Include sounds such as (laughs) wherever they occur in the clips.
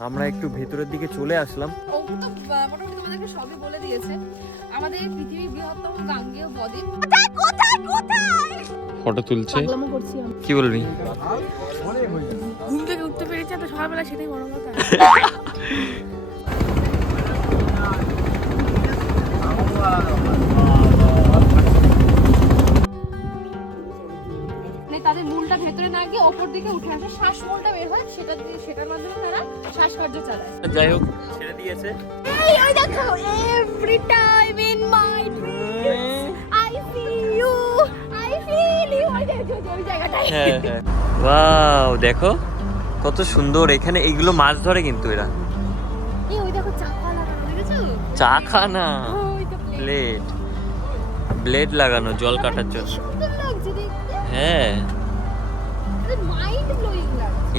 আমরা একটু ভেতরের দিকে চলে আসলাম। ও তো আহ, মোটামুটি তোমাদেরকে সবই বলে দিয়েছে। আমাদের পৃথিবীর বৃহত্তম গাঙ্গেয় বদ্বীপ। কোথায় কোথায় ফটো তুলছে। কি বলবি? ঘুম থেকে উঠতে পেরেছি তো সকালবেলা সেটাই বড় কথা। (laughs) না গিয়ে ওপর দিকে উঠে আসে। শ্বাস মূলটা বের হয় সেটা দিয়ে সেটার মাধ্যমে তারা শ্বাসকার্য চালায়। যাই হোক। ছেড়ে দিয়েছে। এই ওই দেখো every time in my I see you I feel you ওই দেখো ওই হ্যাঁ হ্যাঁ। ওয়াও দেখো কত সুন্দর। এখানে এইগুলো মাছ ধরে কিন্তু এরা। এই ওই দেখো চাকা লাগানো দেখেছ? চা খানা? ওই তো ব্লেড ব্লেড লাগানো জল কাটার জন্য। হ্যাঁ।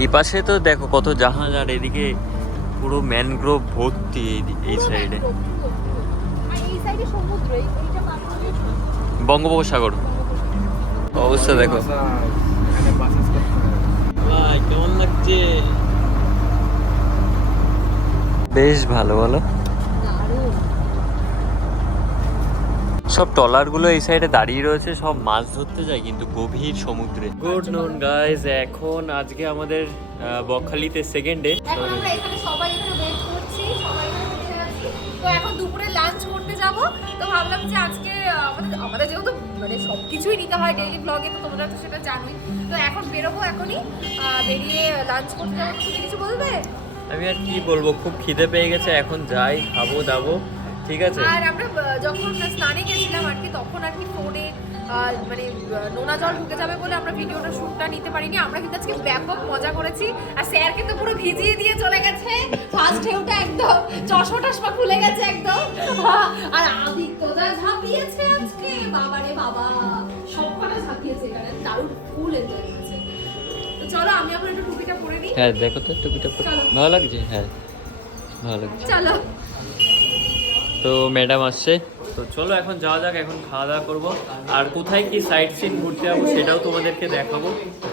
এই পাশে তো দেখো কত জাহাজ আর এদিকে পুরো ম্যানগ্রোভ ভর্তি এই এই সাইডে বঙ্গোপসাগর। অবস্থা দেখো। কেমন লাগছে? বেশ ভালো বলো দারুণ সব ট্রলারগুলো এই সাইডে দাঁড়িয়ে রয়েছে সব মাছ ধরতে যায় কিন্তু গভীর সমুদ্রে। গুড নুন গাইজ এখন আজকে আমাদের বকখালিতে সেকেন্ড ডে এখন আমরা এখানে সবাই এখানে ওয়েট করছি সবাই এখানে বসে আছি। তো এখন দুপুরে লাঞ্চ করতে যাব। তো ভাবলাম যে আজকে আমাদের আমাদের যেহেতু মানে সব কিছুই নিতে হয় ডেইলি ব্লগে তো তোমরা তো সেটা জানোই। তো এখন বেরোবো এখনই। বেরিয়ে লাঞ্চ করতে যাব। তুমি কিছু বলবে? আমি আর কি বলব খুব খিদে পেয়ে গেছে। এখন যাই খাব দাবো। ঠিক আছে? আর আমরা যখন স্নানে গেছিলাম আর কি তখন আর কি ফোনে মানে নোনা জল ঢুকে যাবে বলে আমরা ভিডিওটা শ্যুটটা নিতে পারিনি। আমরা কিন্তু আজকে ব্যাপক মজা করেছি। আর স্যার কিন্তু পুরো ভিজিয়ে দিয়ে চলে গেছে। ফার্স্ট ঢেউটা একদম চশমা টশমা খুলে গেছে একদম। আর আদিত্য যা ঝাঁপিয়েছে আজকে। বাবা রে বাবা। সবকটা ঝাঁপিয়েছে এখানে। দারুণ ফুল এনজয় করেছে। চলো আমি এখন একটু টুপিটা পরে নিই। হ্যাঁ দেখো তো টুপিটা। ভালো লাগছে? হ্যাঁ ভালো লাগছে। চলো। তো ম্যাডাম আসছে। তো চলো এখন যাওয়া যাক এখন খাওয়া দাওয়া করব। আর কোথায় কি সাইট সিন ঘুরতে যাব সেটাও তোমাদেরকে দেখাবো।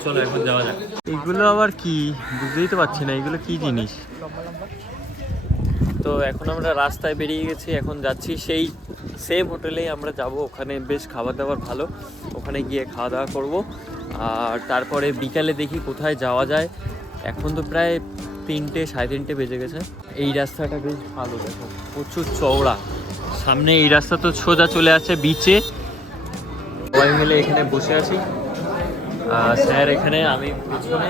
চলো এখন যাওয়া যাক। এগুলো আবার কি? বুঝতেই তো পারছি না এগুলো কি জিনিস? তো এখন আমরা রাস্তায় বেরিয়ে গেছি এখন যাচ্ছি সেই সেম হোটেলেই আমরা যাব। ওখানে বেশ খাবার দাবার ভালো ওখানে গিয়ে খাওয়া দাওয়া করব। আর তারপরে বিকালে দেখি কোথায় যাওয়া যায়। এখন তো প্রায় তিনটে, সাড়ে তিনটে বেজে গেছে। এই রাস্তাটা বেশ ভালো, দেখো, প্রচুর চওড়া। সামনে এই রাস্তা তো সোজা চলে আছে বিচে সবাই মিলে এখানে বসে আছি। স্যার এখানে, আমি পিছনে,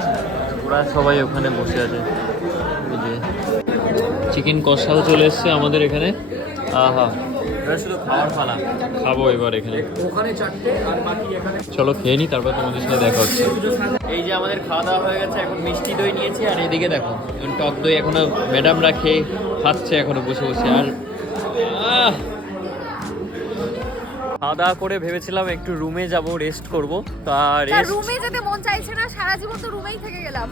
ওরা সবাই ওখানে বসে আছে। চিকেন কষাও চলে এসছে আমাদের এখানে। আহা শুধু খাওয়ার পালা। খাব এবার এখানে। চলো খেয়ে নি তারপর তোমাদের সাথে দেখা হচ্ছে। এই যে আমাদের খাওয়া দাওয়া হয়ে গেছে এখন মিষ্টি দই নিয়েছি আর এদিকে দেখো এখন টক দই এখনও ম্যাডামরা খেয়ে খাচ্ছে এখনও বসে বসে। আর আহ! খাওয়া দাওয়া করে ভেবেছিলাম একটু রুমে যাব রেস্ট করব তা রেস্ট রুমে যেতে মন চাইছে না সারা জীবন তো রুমেই থেকে গেলাম।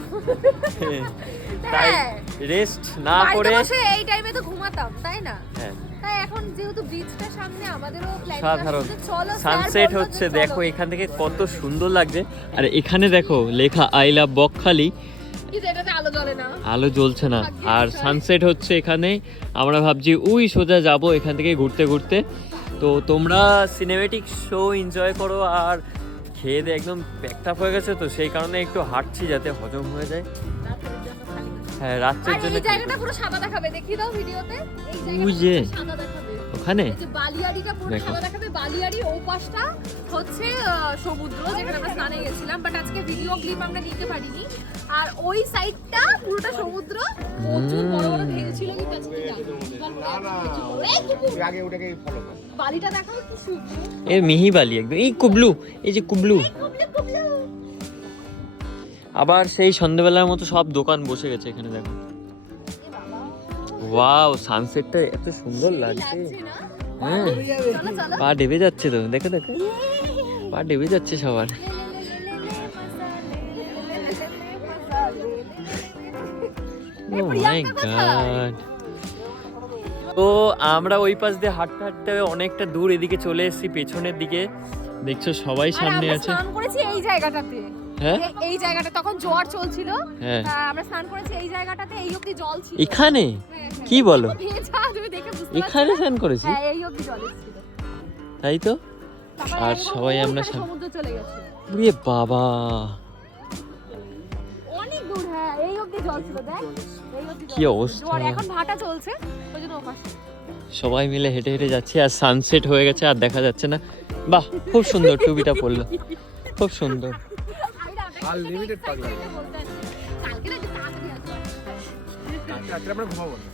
তাই হ্যাঁ। রেস্ট না করে এই টাইমে তো ঘুমাতাম তাই না? হ্যাঁ। তাই এখন যেহেতু বিচটা সামনে আমাদেরও প্ল্যান সাধারণ। চলো সানসেট হচ্ছে দেখো এখান থেকে কত সুন্দর লাগছে। আর এখানে দেখো লেখা আই লাভ বকখালি। আলো জ্বলছে না। আর সানসেট হচ্ছে এখানে। আমরা ভাবছি উই সোজা যাব এখান থেকে ঘুরতে ঘুরতে। তো তোমরা সিনেমেটিক শো এনজয় করো আর খেয়ে দিয়ে একদম প্যাকটাপ হয়ে গেছে। তো সেই কারণে একটু হাঁটছি যাতে হজম হয়ে যায়। হ্যাঁ রাত্রের জন্য এই জায়গাটা পুরো সাদা দেখাবে দেখিয়ে দাও ভিডিওতে। এই জায়গাটা পুরো সাদা দেখাবে। ওখানে? এই যে বালিয়াড়িটা পুরো সাদা দেখাবে। বালিয়াড়ি ও পাশটা হচ্ছে আহ, সমুদ্র যেখানে আমরা স্নানে গেছিলাম। বাট আজকে ভিডিও ক্লিপ আমরা নিতে পারিনি। আর ওই সাইডটা পুরোটা সমুদ্র। প্রচুর বড় বড় ঢেউ ছিল কিন্তু আজকে জানি এই আগে ওটাকে ফলো কর। বালিটা দেখাও কি সুন্দর। এ মিহি বালি একদম। এই কুবলু এই যে কুবলু। কুবলু কুবলু। আবার সেই সন্ধ্যেবেলার মতো সব দোকান বসে গেছে এখানে দেখো। ওয়াও সানসেটটা এত সুন্দর লাগছে। হ্যাঁ পা ডেবে যাচ্ছে তো দেখো দেখো। পা ডেবে যাচ্ছে সবার। ও মাই গড তো আমরা ওই পাশ দিয়ে হাঁটতে হাঁটতে অনেকটা দূর এদিকে চলে এসেছি পেছনের দিকে। দেখছ সবাই সামনে আছে। করেছি এই জায়গাটাতে। এই জায়গাটা তখন জোয়ার চলছিল। হ্যাঁ। আমরা স্নান করেছি এই জায়গাটাতে এই অবধি জল ছিল। এখানে? হ্যাঁ, হ্যাঁ। কি বলো? এখানে স্নান করেছি? হ্যাঁ এই অবধি জল এসেছিল তাই তো? আর সবাই আমরা সমুদ্র চলে গেছে। বাবা। অনেক দূর হ্যাঁ এই অবধি জল ছিল দেখ। কি অবস্থা। জোয়ার এখন ভাটা চলছে ওই জন্য ওপাশে। সবাই মিলে হেঁটে হেঁটে যাচ্ছি আর সানসেট হয়ে গেছে আর দেখা যাচ্ছে না। বাহ খুব সুন্দর (laughs) টুবিটা পড়ল খুব সুন্দর। পাগলা। কালকে না তাড়াতাড়ি। রাত্রে আমরা ঘুমাবো না।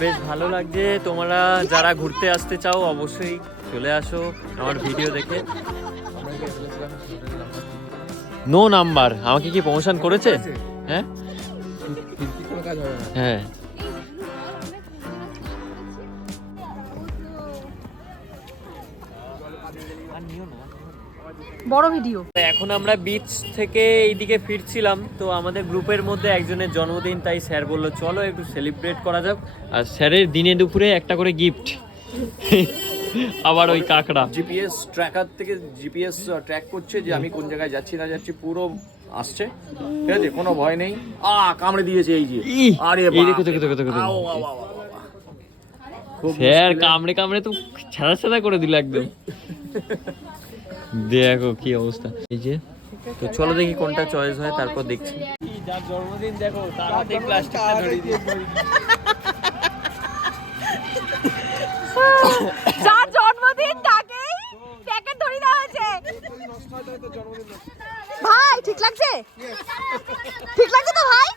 বেশ ভালো লাগছে। তোমরা যারা ঘুরতে আসতে চাও অবশ্যই চলে আসো আমার ভিডিও দেখে। নো নাম্বার আমাকে কি প্রমোশন করেছে? হ্যাঁ? হ্যাঁ। বড় ভিডিও। এখন আমরা বিচ থেকে এইদিকে ফিরছিলাম তো আমাদের গ্রুপের মধ্যে একজনের জন্মদিন তাই স্যার বলল চলো একটু সেলিব্রেট করা যাক। আর স্যারের দিনে দুপুরে একটা করে গিফট আবার ওই কাকড়া। জিপিএস ট্র্যাকার থেকে জিপিএস ট্র্যাক করছে যে আমি কোন জায়গায় যাচ্ছি না যাচ্ছি পুরো আসছে। ঠিক আছে কোনো ভয় নেই। আ কামড়ে দিয়েছে এই যে। আরে দেখো, দেখো, দেখো, দেখো, স্যার কামড়ে কামড়ে তো ছাড়া ছাড়া করে দিল একদম। দেখো কি অবস্থা। এই যে তো চলো দেখি কোনটা চয়েস হয় তারপর দেখছি। যার জন্মদিন দেখো তার হাতে প্লাস্টিকটা ধরিয়ে দিয়ে যার জন্মদিন তাকেই প্যাকেট ধরে দেওয়া হয়েছে। ভাই ঠিক লাগছে? ঠিক লাগছে তো ভাই?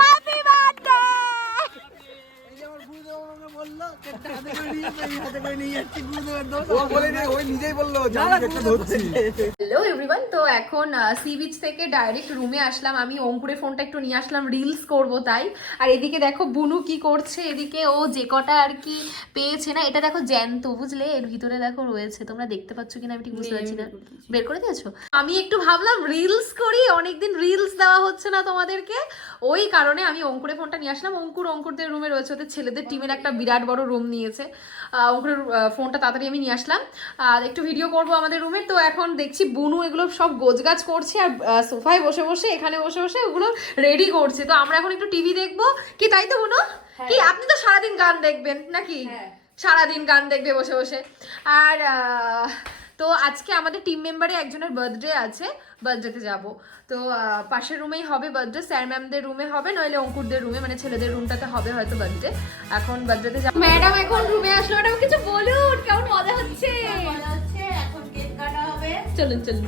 হ্যাপি বার্থডে ও বলেনি ওই নিজেই বলল যে একটা ধরছি। হ্যালো এভরিওয়ান তো এখন সি বিচ থেকে ডাইরেক্ট রুমে আসলাম। আমি অঙ্কুরের ফোনটা একটু নিয়ে আসলাম রিলস করব তাই। আর এদিকে দেখো বুনু কি করছে? এদিকে ও যে কটা আর কি পেয়েছে না এটা দেখো জ্যান্ত বুঝলে? এর ভিতরে দেখো রয়েছে। তোমরা দেখতে পাচ্ছ কিনা আমি ঠিক বুঝতে পারছি না। বের করে দিয়েছ? আমি একটু ভাবলাম রিলস করি অনেকদিন রিলস দেওয়া হচ্ছে না তোমাদেরকে। ওই কারণে আমি অঙ্কুরের ফোনটা নিয়ে আসলাম। অঙ্কুর অঙ্কুরদের রুমে রয়েছে ওদের ছেলেদের টিমের একটা বিরাট বড় রুম নিয়েছে। অঙ্কুরের ফোনটা তাড়াতাড়ি আমি নিয়ে আসলাম। আর একটু ভিডিও করব আমাদের রুমে তো এখন দেখছি বুনু এগুলো সব গোছগাছ করছে আর সোফায় বসে বসে এখানে বসে বসে ওগুলো রেডি করছে। তো আমরা এখন একটু টিভি দেখব। কি তাই তো বুনু? কি আপনি তো সারাদিন গান দেখবেন নাকি? সারাদিন গান দেখবে বসে বসে। আর তো আজকে আমাদের টিম মেম্বারে একজনের বার্থডে আছে বার্থডেতে যাব। তো পাশের রুমেই হবে বার্থডে স্যার ম্যামদের রুমে হবে নইলে অঙ্কুরদের রুমে মানে ছেলেদের রুমটাতে হবে হয়তো বার্থডে এখন বার্থডেতে যাব। ম্যাডাম এখন রুমে আসলো। ম্যাডাম কিছু বলুন কেমন মজা হচ্ছে? চলুন চলুন।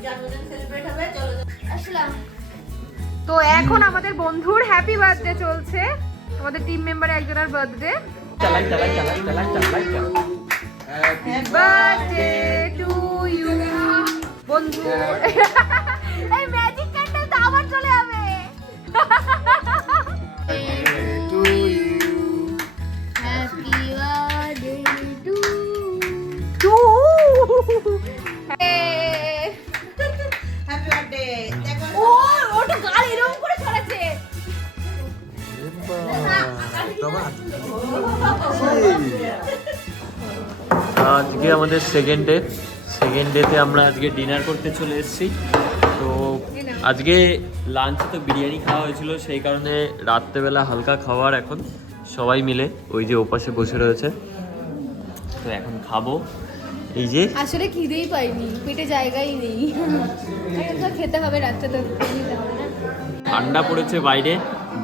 আসলাম। তো এখন আমাদের বন্ধুর হ্যাপি বার্থডে চলছে। আমাদের টিম মেম্বারে একজনের বার্থডে চালাই চালাই চালাই চালাই চালাই বার্থডে টু ইউ বন্ধু এই ম্যাজিক ক্যান্ডেল তো আবার চলে যাবে। (laughs) আমাদের সেকেন্ড ডে সেকেন্ড ডেতে আমরা আজকে ডিনার করতে চলে এসেছি। তো আজকে লাঞ্চে তো বিরিয়ানি খাওয়া হয়েছিল সেই কারণে রাত্রেবেলা হালকা খাবার এখন। সবাই মিলে ওই যে ওপাশে বসে রয়েছে। তো এখন খাব। এই যে আসলে খিদেই পাইনি পেটে জায়গাই নেই। খেতে হবে রাত্রে তো ঠান্ডা পড়েছে বাইরে।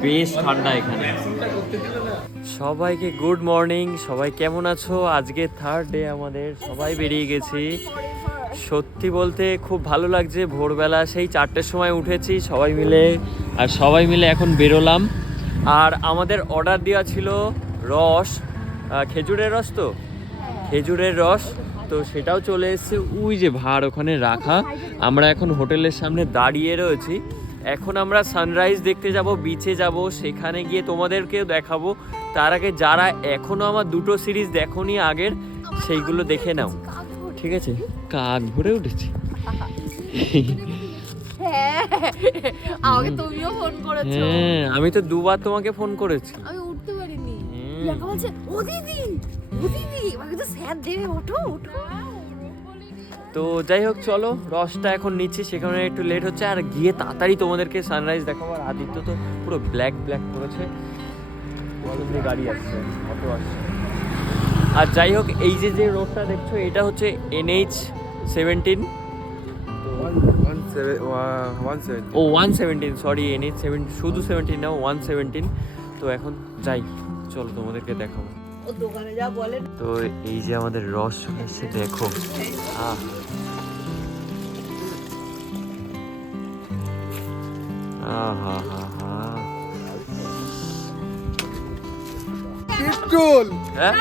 বেশ ঠান্ডা এখানে। সবাইকে গুড মর্নিং সবাই কেমন আছো? আজকে থার্ড ডে আমাদের, সবাই বেরিয়ে গেছি। সত্যি বলতে খুব ভালো লাগছে, ভোরবেলা সেই চারটের সময় উঠেছি সবাই মিলে, আর সবাই মিলে এখন বেরোলাম। আর আমাদের অর্ডার দেওয়া ছিল রস খেজুরের রস তো? খেজুরের রস, তো সেটাও চলে এসেছে। ওই যে ভার ওখানে রাখা। আমরা এখন হোটেলের সামনে দাঁড়িয়ে রয়েছি। এখন আমরা সানরাইজ দেখতে যাব বিচে যাব সেখানে গিয়ে তোমাদেরকেও দেখাবো। তার আগে যারা এখনও আমার দুটো সিরিজ দেখোনি আগের সেইগুলো দেখে নাও। ঠিক আছে? কাক ভরে উঠেছে। হ্যাঁ হ্যাঁ আমি তো দুবার তোমাকে ফোন করেছি। আমি উঠতে পারিনি। বলছে ও দিদি ও দিদি আমাকে তো স্যার দেবে ওঠো ওঠো। তো যাই হোক চলো রসটা এখন নিচ্ছি সেখানে একটু লেট হচ্ছে আর গিয়ে তাড়াতাড়ি তোমাদেরকে সানরাইজ দেখাবো আর আদিত্য তো পুরো ব্ল্যাক ব্ল্যাক করেছে। গাড়ি আসছে অটো আসছে। আর যাই হোক এই যে যে রোডটা দেখছ এটা হচ্ছে এনএইচ সেভেন্টিন ও one seventeen sorry NH seven শুধু সেভেন্টিন না ওয়ান সেভেন্টিন তো এখন যাই চলো তোমাদেরকে দেখাবো। তো এই যে আমাদের রস এসছে দেখো। আহ। আহা হা হা। পেট্রোল হ্যাঁ?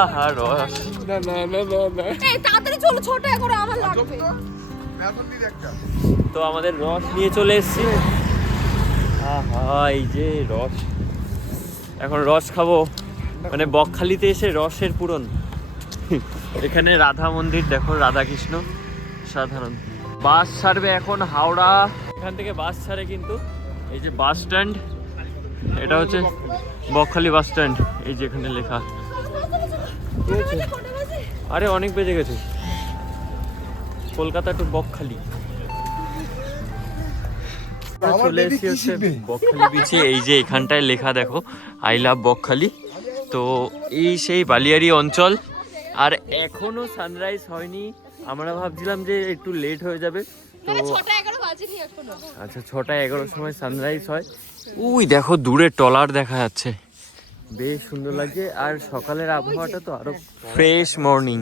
আহা রস। না না না না না। এই, তাড়াতাড়ি চলো, ছোট করে আমার লাগবে। ম্যারাথন দিদি একটা। তো আমাদের রস নিয়ে চলে এসেছি। আহা এই যে রস। এখন রস খাব। মানে বকখালিতে এসে রসের পূরণ। এখানে রাধা মন্দির দেখো রাধা কৃষ্ণ সাধারণ। বাস ছাড়বে এখন হাওড়া। এখান থেকে বাস ছাড়ে কিন্তু এই যে বাস স্ট্যান্ড। এটা হচ্ছে বকখালি বাস স্ট্যান্ড এই যে এখানে লেখা। আরে অনেক বেজে গেছে। কলকাতা টু বকখালি। আমার চলে এসেছি হচ্ছে বকখালি বিচে এই যে এখানটায় লেখা দেখো আই লাভ বকখালি। তো এই সেই বালিয়ারি অঞ্চল। আর এখনও সানরাইজ হয়নি। আমরা ভাবছিলাম যে একটু লেট হয়ে যাবে। তো মানে ছটা এগারো আচ্ছা ছটা এগারোর সময় সানরাইজ হয়। উই দেখো দূরে টলার দেখা যাচ্ছে। বেশ সুন্দর লাগছে। আর সকালের আবহাওয়াটা তো আরও ফ্রেশ মর্নিং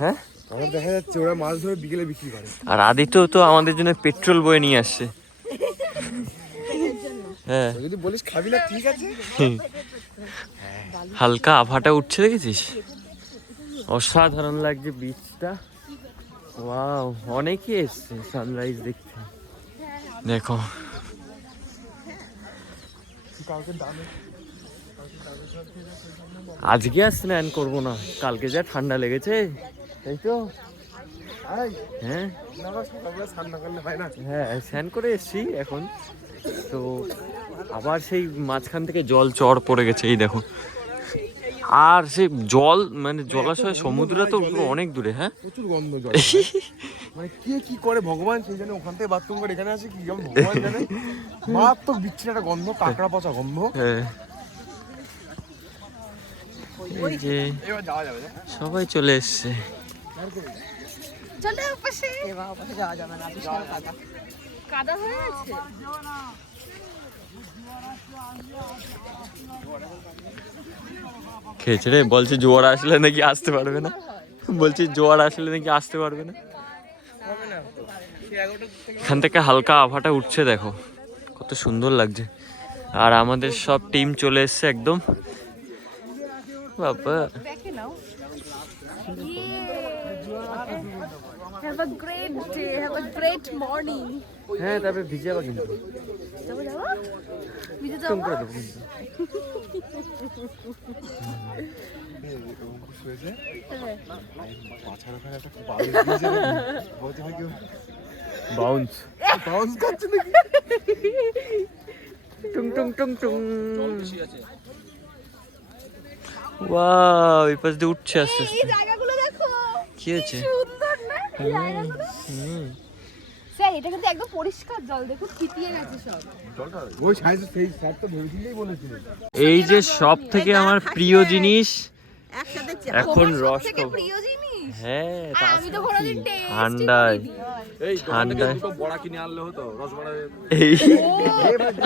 হ্যাঁ? আমার দেখা যাচ্ছে ওরা মাছ ধরে বিকেলে বিক্রি করে। আর আদিত্য তো আমাদের জন্য পেট্রোল বয়ে নিয়ে আসছে। হ্যাঁ। যদি বলিস খাবি না ঠিক আছে। হালকা আভাটা উঠছে দেখেছিস? অসাধারণ লাগছে বিচটা ওয়াও অনেকে এসছে সানরাইজ দেখতে। দেখো। আজকে আর স্নান করব না কালকে যা ঠান্ডা লেগেছে তাই তো? হ্যাঁ। হ্যাঁ স্নান করে এসছি এখন। তো আবার সেই মাঝখান থেকে জল চর পড়ে গেছে এই দেখো। আর সে জল মানে জলাশয় সমুদ্র তো অনেক দূরে হ্যাঁ? প্রচুর গন্ধ জল মানে কে কি করে ভগবান সেই জন্য ওখান থেকে বাথরুম করে এখানে আসে কি যেমন ভগবান জানে? মারাত্মক বিচ্ছিন্ন একটা গন্ধ কাঁকড়া পচা গন্ধ। হ্যাঁ। যে যাওয়া যাবে সবাই চলে এসছে। চলে ওপাশে। কাদা হয়ে আছে খেয়েছে রে বলছে জোয়ার আসলে নাকি আসতে পারবে না। বলছি জোয়ার আসলে নাকি আসতে পারবে না। এখান থেকে হালকা আভাটা উঠছে দেখো। কত সুন্দর লাগছে। আর আমাদের সব টিম চলে এসছে একদম। বাবা। Have a great day, have a great morning. হ্যাঁ তবে ভিজে যাবা কিন্তু করে দেবো বাউন্স বাউন্স নাকি টুং টুং টুং টুং। ওয়াও এই পাশ দিয়ে উঠছে আস্তে আস্তে। কি হয়েছে? সুন্দর না? হুম। স্যার এটা কিন্তু একদম পরিষ্কার জল ছিটিয়ে গেছে সব। ওই সাইজ সেই স্যারটা ভেবেছিলেই বলেছিল। এই যে সব থেকে আমার প্রিয় জিনিস এখন রস প্রিয় জিনিস? হ্যাঁ আমি তো কোনোদিন ঠান্ডায়। এই ঠান্ডায়। দুটো বড়া কিনে আনলে হতো রসবড়া এই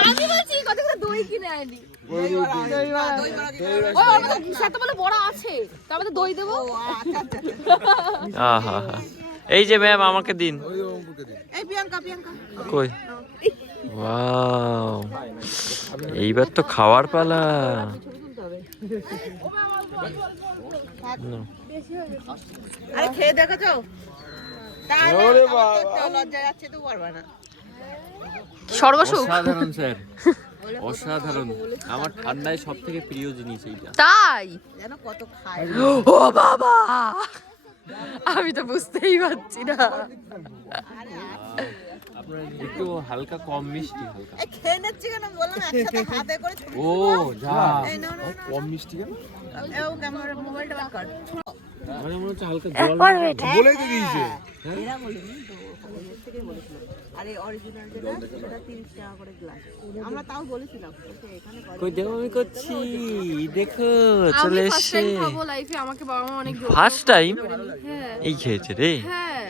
আমি বলছি কত করে দই কিনে আনি? দই বড়া। ও, আমাদের স্যার তো বলে বড়া আছে তো দই দেবো। আহা হা এই যে ম্যাম আমাকে দিন। ওই অঙ্কুকে দিন কই? ওয়াও। এইবার তো খাওয়ার পালা। আরে খেয়ে দেখো তো। স্যার। অসাধারণ। আমার ঠান্ডায় সব থেকে প্রিয় জিনিস এইটা। তাই? যেন কত খায়। ও বাবা! আমি তো বুঝতেই পারছি না। একটু হালকা কম মিষ্টি হালকা। খেয়ে নিচ্ছি কেন? বললাম একসাথে হাতে করে ও যা। কম মিষ্টি কেন? এও ক্যামেরা মোবাইলটা বার কর। বলেই তো দিয়েছে। এরা বলিনি তো থেকে বলেছিল আরে অরিজিনাল যেটা সেটা তিরিশ টাকা করে গ্লাস আমরা তাও বলেছিলাম বলছে এখানে করে কই দেখো আমি করছি। দেখো চলে খাব লাইফে আমাকে বাবা মা অনেক ফার্স্ট টাইম হ্যাঁ। এই খেয়েছে রে। হ্যাঁ।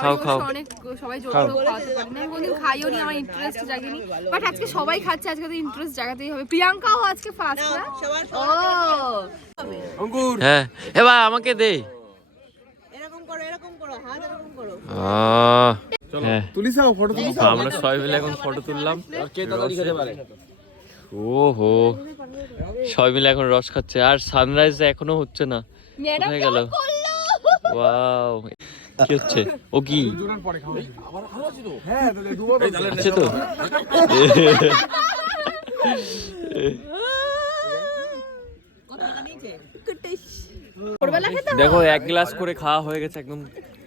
খাও, খাও। অনেক সবাই জোর করে খাওয়াতে পারে। না কোনদিন খাইও নি আমার ইন্টারেস্ট জাগেনি বাট আজকে সবাই খাচ্ছে আজকে তো ইন্টারেস্ট জাগাতেই হবে। প্রিয়াঙ্কাও আজকে ফার্স্ট না? সবার ও। অঙ্কুর। হ্যাঁ। এবার আমাকে দে। এরকম করো এরকম করো হাত এরকম করো। হ্যাঁ। আমরা সবাই মিলে এখন ফটো তুললাম। ও হো সবাই মিলে এখন রস খাচ্ছে। আর সানরাইজ এখনও হচ্ছে না। কোথায় গেল? ওয়াও। কি হচ্ছে? ও কি? হ্যাঁ আছে তো? দেখো এক গ্লাস করে খাওয়া হয়ে গেছে একদম।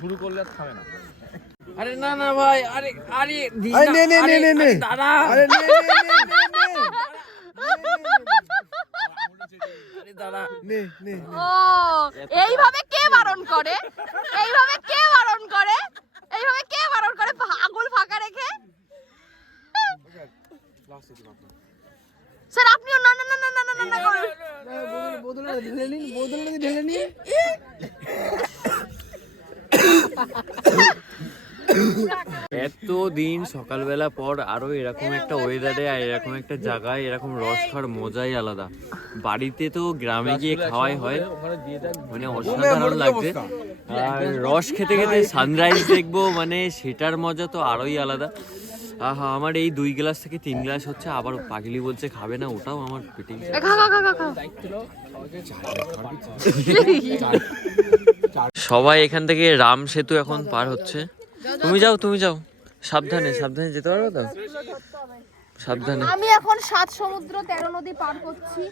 শুরু করলে থামে না আরে না না ভাই আরে আরে আরে নে নে নে নে দাদা আরে নে নে নে নে ও এইভাবে কে বারণ করে এইভাবে কে বারণ করে এইভাবে কে বারণ করে আগুল ফাঁকা রেখে স্যার আপনিও না না না না না না না করুন বদলে বদলে এত দিন সকালবেলা পর আরও এরকম একটা ওয়েদারে আর এরকম একটা জায়গায় এরকম রস খাওয়ার মজাই আলাদা। বাড়িতে তো গ্রামে গিয়ে খাওয়াই হয় মানে অসাধারণ লাগছে। আর রস খেতে খেতে সানরাইজ দেখব মানে সেটার মজা তো আরোই আলাদা। আহা আমার এই দুই গ্লাস থেকে তিন গ্লাস হচ্ছে আবার পাগলি বলছে খাবে না ওটাও আমার পেটে খা খা খা খা খা সবাই এখান থেকে রাম সেতু এখন পার হচ্ছে। তুমি যাও তুমি যাও। সাবধানে সাবধানে যেতে পারবে তো? সাবধানে। আমি এখন সাত সমুদ্র তেরো নদী পার করছি।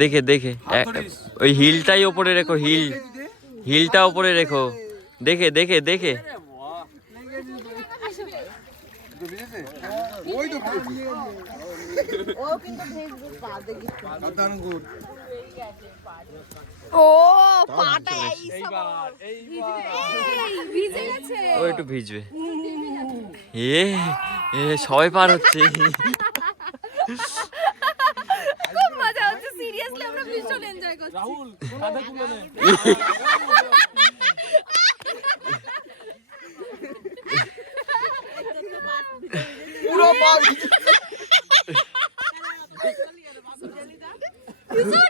দেখে দেখে। ওই হিলটাই ওপরে রেখো হিল। হিলটা ওপরে রেখো। দেখে দেখে দেখে। ওই তো ও পাটা এই ভিজে গেছে। ও একটু ভিজবে। এ এ সবাই পার হচ্ছে। খুব মজা হচ্ছে সিরিয়াসলি আমরা ভীষণ এনজয় করছি। রাহুল পুরো পা (laughs)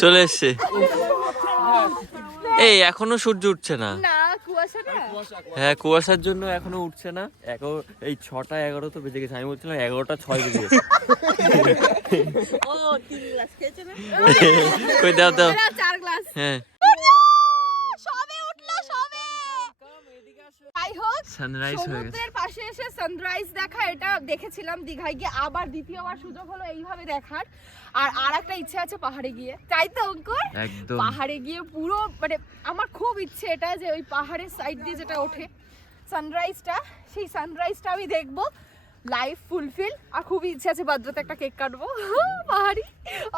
চলে এসছে। এই এখনও সূর্য উঠছে না। হ্যাঁ কুয়াশার জন্য এখনও উঠছে না। এগারো এই ছটা এগারো তো বেজে গেছে। আমি বলছিলাম এগারোটা ছয় বেজে গেছে। ও তিন গ্লাস খেয়েছে না? কই দাও দাও। হ্যাঁ সবে উঠল সবে যাই হোক সানরাইজ সমুদ্রের পাশে এসে সানরাইজ দেখা এটা দেখেছিলাম দীঘায় গিয়ে। আবার দ্বিতীয়বার সুযোগ হলো এইভাবে দেখার। আর আর একটা ইচ্ছে আছে পাহাড়ে গিয়ে। তাই তো অঙ্কুর? পাহাড়ে গিয়ে পুরো মানে আমার খুব ইচ্ছে এটা যে ওই পাহাড়ের সাইড দিয়ে যেটা ওঠে। সানরাইজটা সেই সানরাইজটা আমি দেখব। লাইফ ফুলফিল আর খুবই ইচ্ছে আছে বাদ্রতে একটা কেক কাটবো। (laughs) পাহাড়ি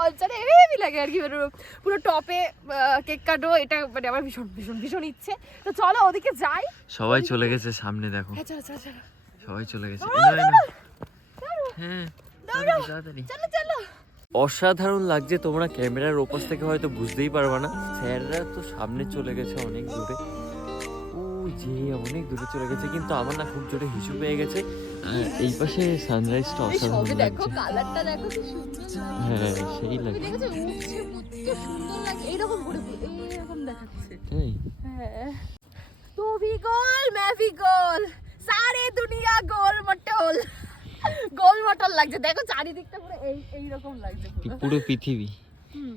অঞ্চলে হেভি লাগে আর কি মানে পুরো টপে কেক কাটবো এটা মানে আমার ভীষণ ভীষণ ভীষণ ইচ্ছে। তো চলো ওদিকে যাই। সবাই চলে গেছে সামনে দেখো। হ্যাঁ সবাই চলে গেছে। হ্যাঁ। চলো চলো। অসাধারণ লাগছে তোমরা ক্যামেরার ওপাশ থেকে হয়তো বুঝতেই পারবে না। স্যাররা তো সামনে চলে গেছে অনেক দূরে। যে অনেক দূরে চলে গেছে কিন্তু আমার না খুব জোরে হিসু পেয়ে গেছে। এই পাশে সানরাইজটা অসাধারণ লাগছে। কালারটা দেখো কি সুন্দর হ্যাঁ সেই লাগছে সুন্দর লাগে এই রকম ঘুরে এইরকম দেখাচ্ছে। হ্যাঁ। তো ভি গোল মে ভি গোল সারে দুনিয়া গোল মটল। গোল মটল লাগছে দেখো চারিদিকটা পুরো এই এইরকম লাগছে পুরো। পুরো পৃথিবী। হুম।